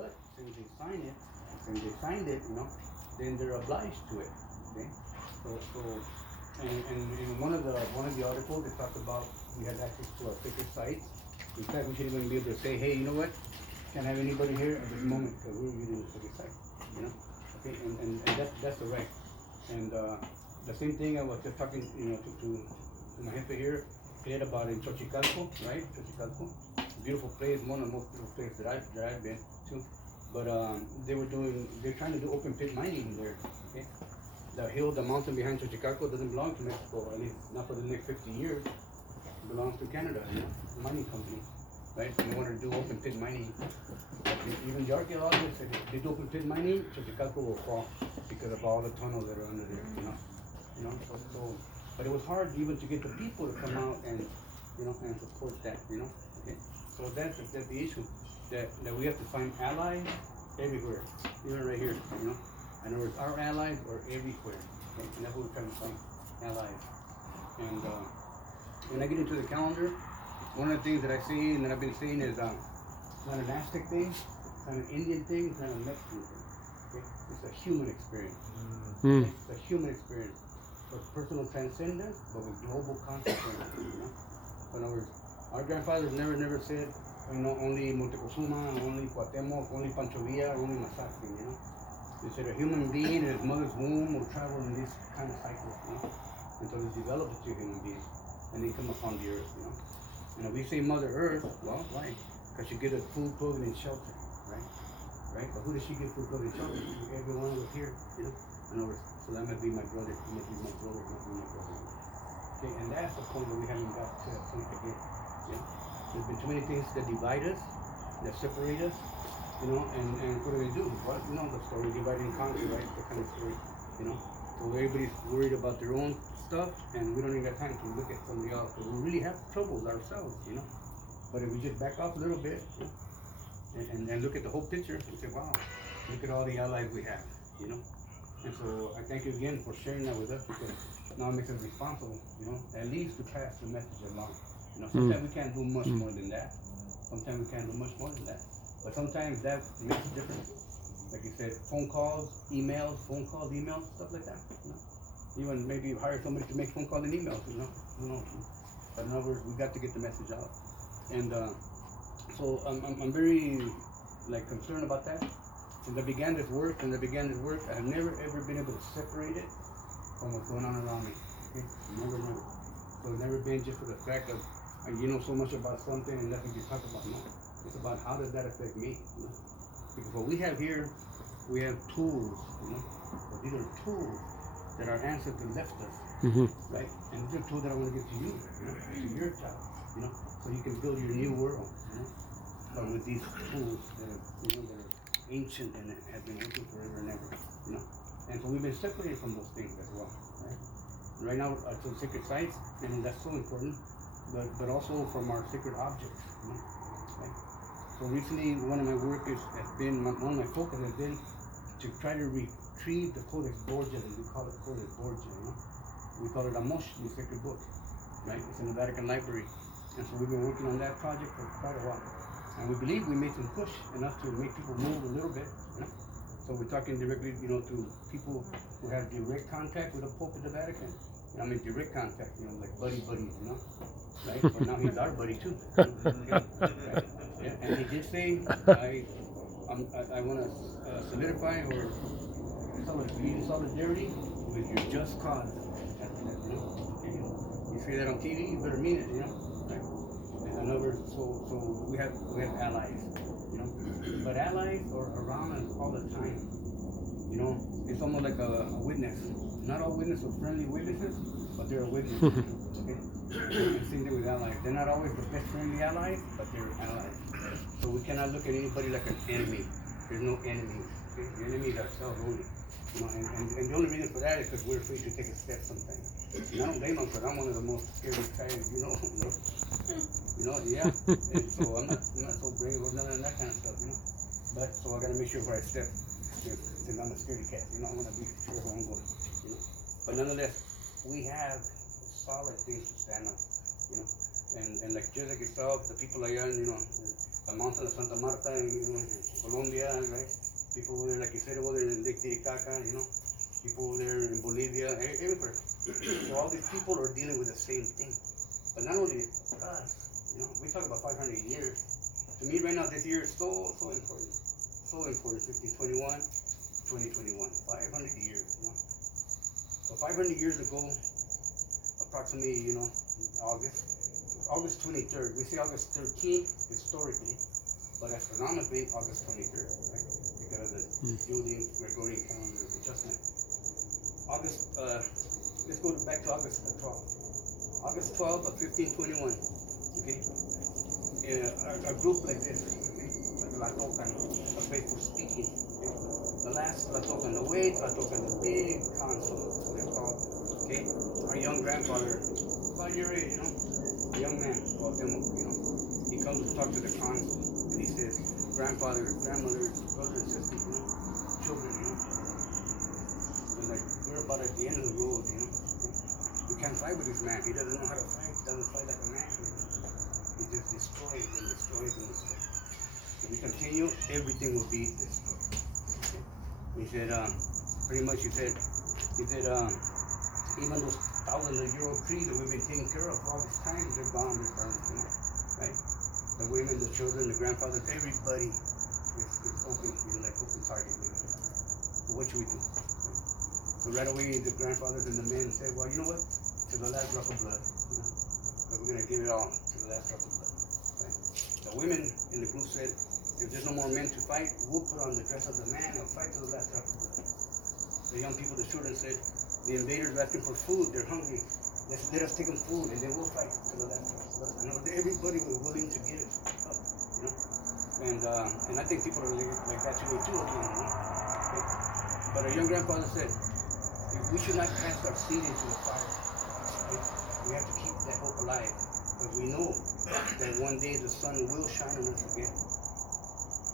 But since they signed it, then they're obliged to it. Okay, so and in one of the articles it talked about we had access to our sacred sites. In fact, we should even be able to say, hey, you know what? Can't have anybody here at this moment because we're using the sacred site. You know, okay, and that's the right. And the same thing I was just talking, to my jefe here, clear about in Xochicalco, right? Xochicalco, beautiful place, one of the most beautiful places that I've been to. But they're trying to do open pit mining there. Okay, the mountain behind Xochicalco doesn't belong to Mexico, at least not for the next 50 years. It belongs to Canada, the mining company, right? And they want to do open pit mining. Even the archaeologists said if they do open pit mining, Xochicalco will fall because of all the tunnels that are under there. But it was hard even to get the people to come out and support that. Okay. So that's the issue that we have to find allies everywhere, even right here. In other words, our allies are everywhere, okay? And that's what we're trying to find, allies. And when I get into the calendar, one of the things that I see and that I've been seeing is it's not an Aztec thing, it's not an Indian thing, it's not a Mexican thing. Okay? It's a human experience. Okay? It's a human experience. For personal transcendence, but with global consequences. In other words, our grandfathers never said, only Montezuma, only Cuauhtemoc, only Pancho Villa, only Mazatzin. They said a human being in his mother's womb will travel in this kind of cycle, until he develops into a human being, and they come upon the earth. And if we say Mother Earth, well, why? Because she gives us food, clothing, and shelter, right? But who does she give food, clothing, and shelter? Everyone was here, In other words, so that might be my brother, it might be my brother, it might be my brother. Okay, and that's the point that we haven't got to that point again. There's been too many things that divide us, that separate us, and what do? What, the story divide and conquer, right? The kind of story, So everybody's worried about their own stuff, and we don't even have time to look at somebody else. So we really have troubles ourselves, But if we just back off a little bit, and look at the whole picture, and say, wow, look at all the allies we have, And so I thank you again for sharing that with us, because now it makes us responsible, at least to pass the message along. Sometimes we can't do much more than that. Sometimes we can't do much more than that. But sometimes that makes a difference. Like you said, phone calls, emails, stuff like that. Even maybe hire somebody to make phone calls and emails, Who knows? But in other words, we got to get the message out. And so I'm very concerned about that. Since I began this work, I have never ever been able to separate it from what's going on around me. Okay? Never. So it's never been just for the fact of so much about something and nothing to talk about. No. It's about how does that affect me. Because what we have here, we have tools. But these are tools that our ancestors left us. Right? And these are tools that I want to give to you, to your child. So you can build your new world. But with these tools that are ancient and have been working forever and ever, And so we've been separated from those things as well, right? Right now, to the sacred sites, and that's so important, but also from our sacred objects, right? So recently, one of my focus has been to try to retrieve the Codex Borgia, as we call it Codex Borgia, We call it Amos, the sacred book, right? It's in the Vatican Library. And so we've been working on that project for quite a while. And we believe we made some push enough to make people move a little bit. So we're talking directly, to people who have direct contact with the Pope at the Vatican. I mean direct contact, like buddies, right? But now he's our buddy too. Okay? Right? Yeah. And he did say, I want to solidify or solidarity with your just cause. Okay? You say that on TV, you better mean it, Right? In other words, so we have allies, But allies are around us all the time. It's almost like a witness. Not all witnesses are friendly witnesses, but they're a witness. Okay? Same thing with allies. They're not always the best friendly allies, but they're allies. So we cannot look at anybody like an enemy. There's no enemies. Okay? The enemy is ourselves only. And the only reason for that is because we're afraid to take a step sometimes. And I don't blame them, because I'm one of the most scary guys, Yeah. And so I'm not so brave or none of that kind of stuff, But so I gotta make sure where I step. Since I'm a scaredy cat, I want to be sure where I'm going, But nonetheless, we have solid things to stand on, And like just like yourself, the people allá, the mountain of Santa Marta in Colombia, right? People over there, like you said, over there in Lake Titicaca, people over there in Bolivia, everywhere. So all these people are dealing with the same thing. But not only us, we talk about 500 years. To me, right now, this year is so important. So important, 1521, 2021, 500 years, So 500 years ago, approximately, August 23rd. We say August 13th historically, but astronomically, August 23rd, right? Because of the Julian Gregorian calendar adjustment. Let's go back to August the 12th. August 12th of 1521, okay? A group like this, okay? Like Tlatocan, a faithful speaking, okay? The last Tlatocan, the way Tlatocan, the big council, that's what they're called, okay? Our young grandfather, about your age, a young man, he comes to talk to the council, and he says, grandfather, grandmother, brothers and sisters, children, and like, we're about at the end of the road, We can't fight with this man. He doesn't know how to fight. He doesn't fight like a man. He just destroys and destroys and destroys. If we continue, everything will be destroyed. Okay? He said, pretty much he said, even those 1,000-year-old trees that we've been taking care of for all this time, they're gone, they're burned, right? The women, the children, the grandfathers, everybody is open, open target, So what should we do? So right away, the grandfathers and the men said, well, you know what? To the last drop of blood, but we're going to give it all to the last drop of blood. Right? The women in the group said, if there's no more men to fight, we'll put on the dress of the man and fight to the last drop of blood. The young people, the children said, the invaders are asking for food, they're hungry. Let us take them food and then we'll fight to the last drop of blood. Everybody was willing to give up, And I think people are like that today too, Okay? But our young grandfather said, we should not cast our seed into the fire. Right? We have to keep that hope alive. Because we know that one day the sun will shine on us again.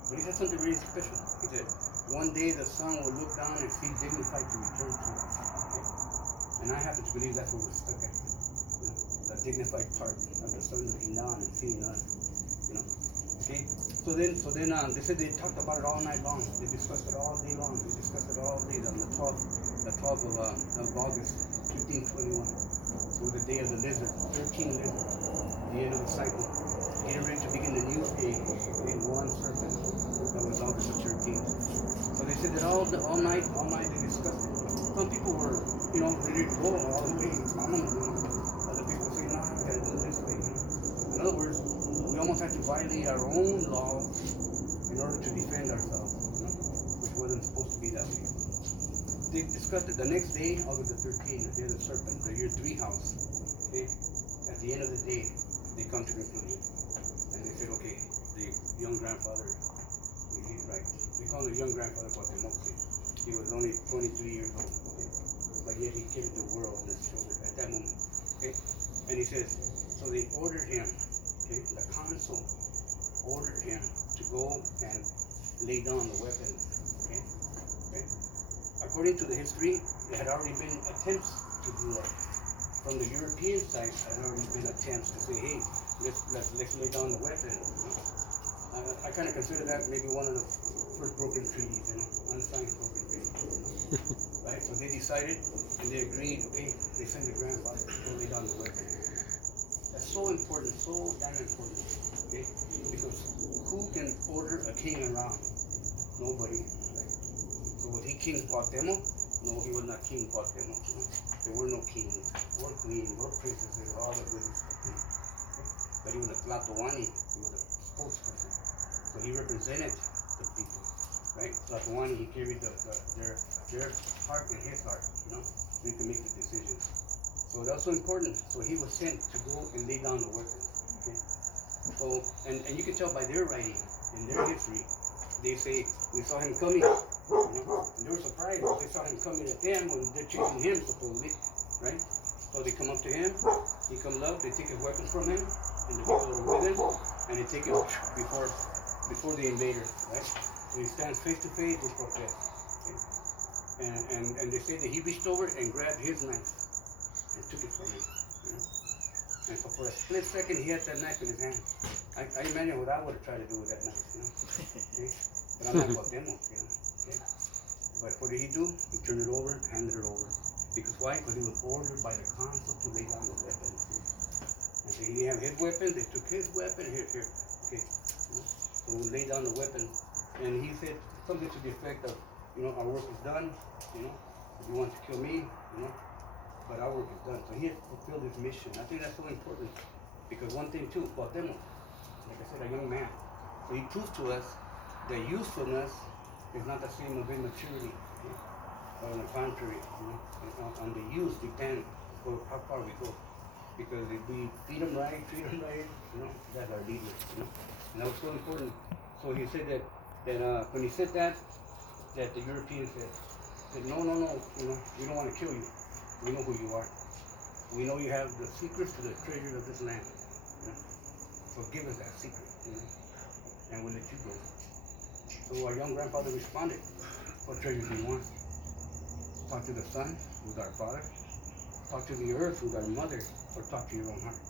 But he said something really special. He said, one day the sun will look down and feel dignified to return to us. Okay? And I happen to believe that's where we're stuck at. The dignified part of the sun looking down and seeing us. Okay? So then they said they talked about it all night long. They discussed it all day long. They discussed it all day on the 12th of August, 1521. It was the day of the lizard, 13 lizards, the end of the cycle. Getting ready to begin the new day in one serpent. That was August the 13th. So they said that all night they discussed it. Some people were, ready to go all the way. Other people say, no, we gotta do it this way. In other words, we almost had to violate our own laws in order to defend ourselves, which wasn't supposed to be that way. They discussed it the next day, August the 13th, the day of the serpent, the year 3 house. Okay? At the end of the day, they come to conclusion. And they said, okay, the young grandfather, he's right. They call him the young grandfather Cuauhtemoc. He was only 23 years old. Okay? But yet he carried the world on his shoulders at that moment. Okay? And he says, so they ordered him, okay, the council ordered him to go and lay down the weapons. Okay? According to the history, there had already been attempts to do that. From the European side, there had already been attempts to say, hey, let's lay down the weapons. I kind of consider that maybe one of the first broken treaties, unsigned broken treaties. Right? So they decided and they agreed, okay, they sent the grandfather to go lay down the weapons. That's so important, so damn important, okay? Because who can order a king around? Nobody, right? So was he King Cuauhtemoc? No, he was not King Cuauhtemoc. There were no kings, or queens, or princesses, or all that really stuff. Okay? But he was a Tlatoani, he was a spokesperson. So he represented the people, right? Tlatoani, he carried their heart in his heart, so he could make the decisions. So that's so important. So he was sent to go and lay down the weapons. Okay? So and you can tell by their writing in their history, they say we saw him coming. And they were surprised. They saw him coming at them when they're chasing him supposedly, right? So they come up to him, he comes up, they take his weapons from him, and the people that are with him, and they take him before the invader, right? So he stands face to face with Cortez. Okay? And they say that he reached over and grabbed his knife and took it from him. And so for a split second, he had that knife in his hand. I imagine what I would have tried to do with that knife, Okay? But I'm not Cuauhtemoc, Okay? But what did he do? He turned it over, handed it over. Because why? Because he was ordered by the consul to lay down the weapon. And so he didn't have his weapon, they took his weapon, here. Okay. So we laid down the weapon. And he said something to the effect of, our work is done, if you want to kill me, but our work is done. So he had fulfilled his mission. I think that's so important. Because one thing too, Cuauhtemoc, like I said, a young man. So he proved to us that usefulness is not the same as immaturity. Okay? But on the contrary, on the use depends on how far we go. Because if we feed them right, treat them right, that's our leader. And that was so important. So he said that when he said that the Europeans said, no, we don't want to kill you. We know who you are. We know you have the secrets to the treasures of this land. So give us that secret, and we'll let you go. So our young grandfather responded, what treasure do you want? Talk to the sun, who's our father. Talk to the earth, who's our mother. Or talk to your own heart.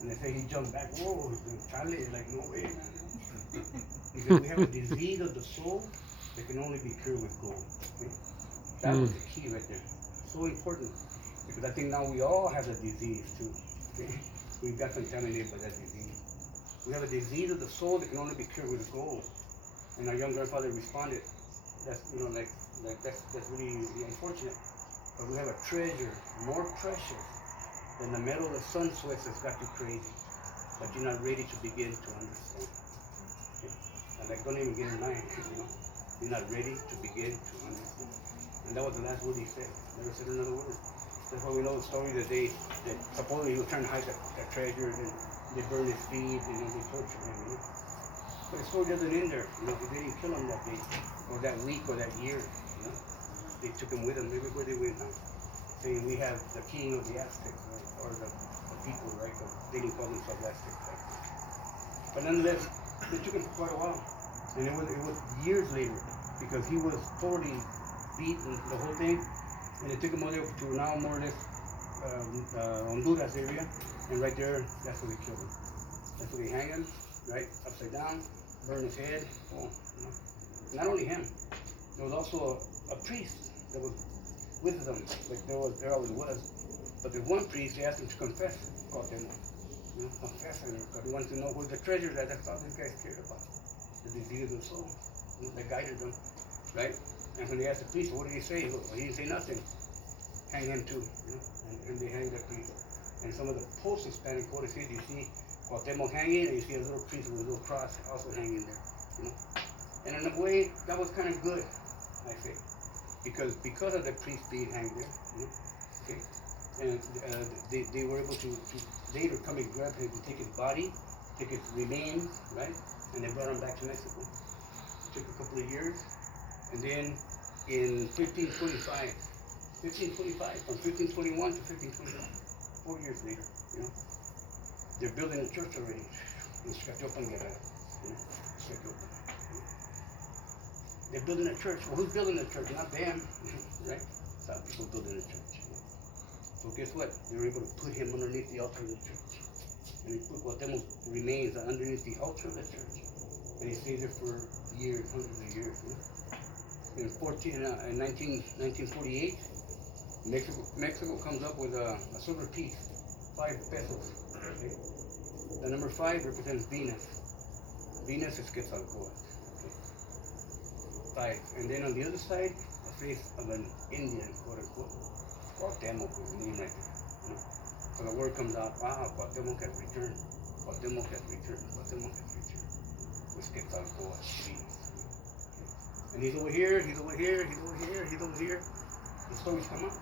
And they say he jumped back, whoa, Charlie, like, no way, man. He said, we have a disease of the soul that can only be cured with gold. Okay? That was the key right there. So important. Because I think now we all have a disease too. Okay? We've got contaminated by that disease. We have a disease of the soul that can only be cured with gold. And our young grandfather responded, that's that's really unfortunate. But we have a treasure more precious than the metal the sun sweats has got you crazy. But you're not ready to begin to understand. Okay? And like, don't even get in line, You're not ready to begin to understand. And that was the last word he said. Never said another word. That's why we know the story that supposedly he was trying to hide the treasures and they burned his feet, they tortured him, But the story doesn't end there, They didn't kill him that day, or that week, or that year, They took him with them everywhere they went now. Saying we have the king of the Aztecs, right? Or the people, right? They didn't call themselves Aztecs. Right? But nonetheless, they took him for quite a while. And it was years later, because he was totally beaten, the whole thing. And they took him over to now more or less Honduras area. And right there, that's where they killed him. That's where they hang him, right? Upside down, burn his head. Oh, Not only him, there was also a priest that was with them, like there always was. But there's one priest, they asked him to confess, Cuauhtemoc. Confess him, because he wanted to know where the treasure that that's all these guys cared about. The disease of the soul, that guided them, right? And when they asked the priest, what did he say? Well, he didn't say nothing. Hang him too, and they hanged the priest. And some of the post-Hispanic codices, you see Cuauhtemoc hanging, and you see a little priest with a little cross also hanging there, And in a way, that was kind of good, I think. Because of the priest being hanged there, okay, and they were able to later come and grab him and take his body, take his remains, right, and they brought him back to Mexico. It took a couple of years, and then in 1525, from 1521 to 1525, 4 years later, they're building a church already in Scatiopan, They're building a church. Well, who's building a church? Not them, right? Some people building a church. So guess what? They were able to put him underneath the altar of the church. And they put Cuauhtemoc remains underneath the altar of the church. And he stayed there for years, hundreds of years. In 1948, Mexico comes up with a silver piece, 5 pesos. Okay? The number 5 represents Venus. Venus is Quetzalcoatl. And then on the other side, a face of an Indian, quote unquote. Cuauhtemoc is the name right there. So the word comes out, Cuauhtemoc has returned. Cuauhtemoc has returned. Cuauhtemoc has returned. With Quetzalcoatl, And he's over here, he's over here, he's over here, he's over here. The stories come out.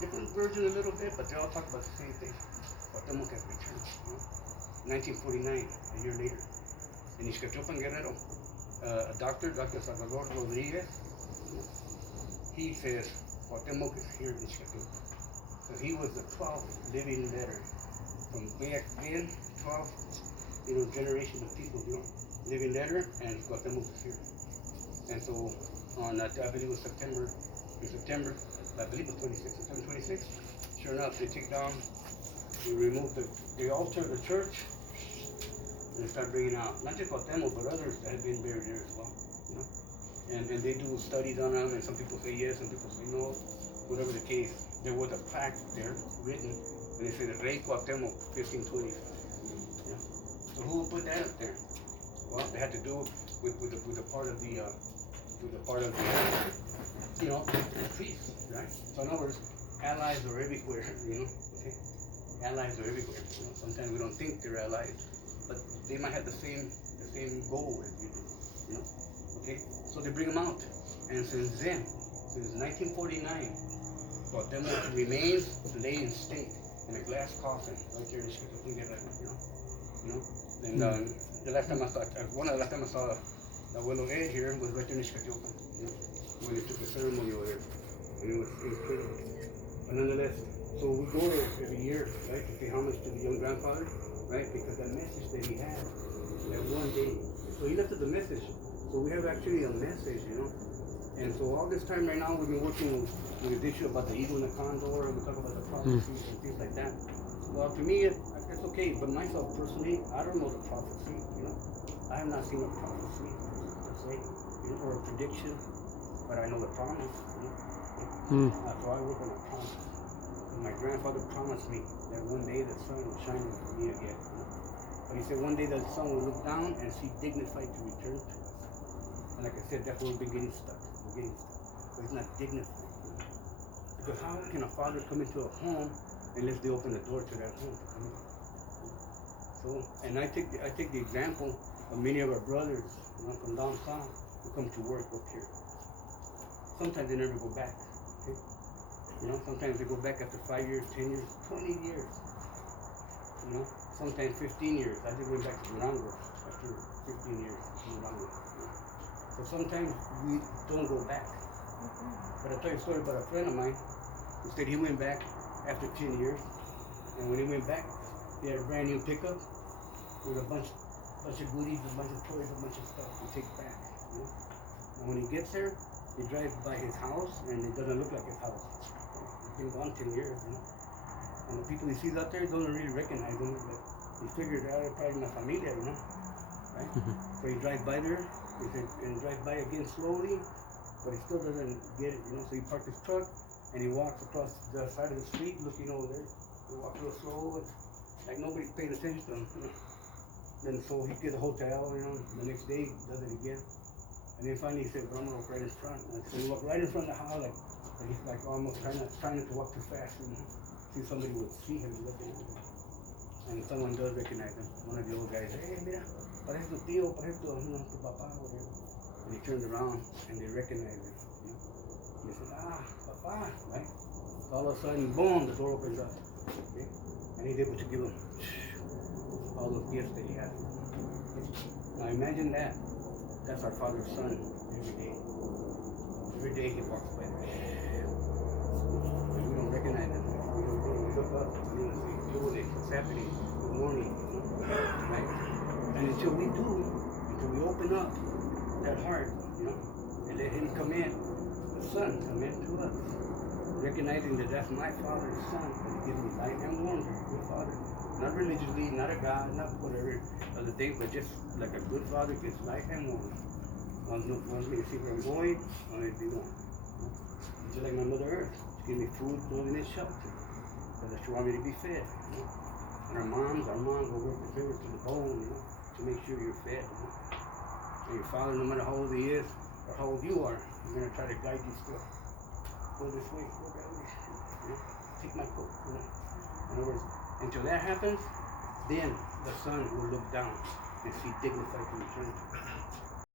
Different versions a little bit, but they all talk about the same thing. Cuauhtemoc has returned. 1949, a year later. In Ixcatiopan, Guerrero. A doctor, Dr. Salvador Rodriguez, he says Cuauhtemoc is here in Ixcatiopan. So he was the 12th living letter from back then, 12 generations of people, living letter, and Cuauhtemoc is here. And so on, I believe it was September, I believe it was September 26th, sure enough, they take down, they remove the altar of the church, and they start bringing out not just Cuauhtemoc, but others that have been buried there as well. You know, and they do studies on them, and some people say yes, some people say no. Whatever the case, there was a plaque there written, and it said Rey Cuauhtemoc, 1520. Yeah. So who put that up there? Well, they had to do with the part of the you know, the priest, right? So in other words, allies are everywhere, you know. Okay, allies are everywhere. You know? Sometimes we don't think they're allies, but they might have the same goal as you do, you know. Okay, so they bring them out, and since then, since 1949, Cuauhtemoc remains laid in state in a glass coffin right there in Chiquitapinga, you know. And the last time I saw, one of the last time I saw Abuelo Ed here was right there in Chiquitapinga, you know, when they took the ceremony over there, and it was incredible. But nonetheless, so we go there every year, right, to pay homage to the young grandfather, right, because that message that he had, that one day, so he left us a message. So we have actually a message, you know. And so all this time right now, we've been working with this issue about the eagle and the condor, and we talk about the prophecies and things like that. Well, to me, it's okay, but myself personally, I don't know the prophecy, you know. I have not seen a prophecy, per se, you know, or a prediction, but I know the promise, you know. So I work on a promise. And my grandfather promised me that one day the sun will shine for me again, you know. But he said one day the sun will look down and see dignified to return to us. And like I said, that's where we've been getting stuck. We're getting stuck. But it's not dignified. You know? Because how can a father come into a home unless they open the door to that home to come in? So, and I take the example of many of our brothers, you know, from down south who come to work up here. Sometimes they never go back. Okay? You know, sometimes they go back after 5 years, 10 years, 20 years. You know, sometimes 15 years. I just went back to Durango after 15 years in Durango. You know? So sometimes we don't go back. But I'll tell you a story about a friend of mine who said he went back after 10 years. And when he went back, he had a brand new pickup with a bunch of goodies, a bunch of toys, a bunch of stuff to take back. You know? And when he gets there, he drives by his house and it doesn't look like his house. It's been gone 10 years, you know. And the people he sees out there don't really recognize him. But he figures out they're probably my familia, you know. Right? So he drives by there, and drives by again slowly, but he still doesn't get it, you know. So he parks his truck and he walks across the side of the street looking over there. He walks real slow, like nobody's paying attention to him, you know. Then so he gets a hotel, you know. The next day he does it again. And then finally he said, well, I'm gonna walk right in front. And so he walked right in front of the house, like he's like almost trying not to walk too fast, you know. See somebody would see him looking at him. And someone does recognize him. One of the old guys, hey, mira, parece tu tío, parece tu, you know, tu papá, whatever. And he turned around and they recognized him, you know. And they said, papá, right? So all of a sudden, boom, the door opens up. Okay? And he's able to give him all those gifts that he had. Okay? Now imagine that. That's our father's son every day. Every day he walks by there. We don't recognize him. We look up and we say, what's happening? Good morning. Right? And until we do, until we open up that heart, you know, and let him come in, the son come in to us, recognizing that that's my father's son, and he gives me light and wonder, good father. Not religiously, not a God, not whatever other things, but just like a good father gives light and wonder. Wants me to see where I'm going, wants me to be one. Just like my Mother Earth, she gives me food, clothing, and shelter. Because she wants me to be fed. You know? And our moms will work the fingers to the bone, you know, to make sure you're fed. You know? And your father, no matter how old he is or how old you are, he's going to try to guide you still. Go this way, go that way. You know? Take my coat. You know? In other words, until that happens, then the son will look down and see dignified to return to.